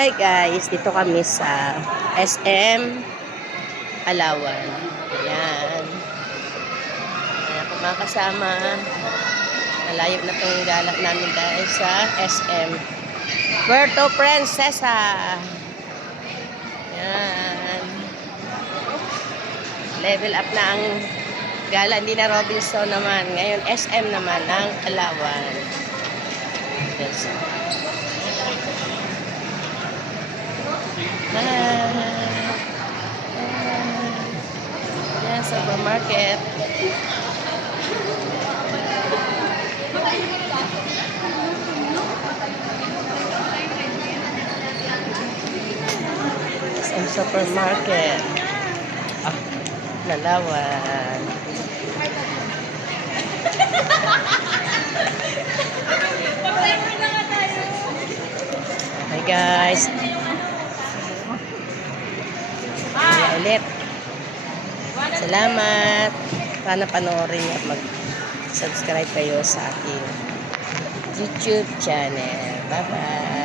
Hi guys, dito kami sa SM Alawan. Ayan. Ayan po mga kasama. Malayo na itong gala namin dahil sa SM Puerto Princesa. Ayan. Level up na ang gala. Hindi na Robinson naman. Ngayon SM naman ang Alawan. Yes. Yan, supermarket. Ang supermarket. Ah, Nalawan. Hi guys. Ulit. Salamat. Sana panoorin at mag-subscribe kayo sa aking YouTube channel. Bye-bye.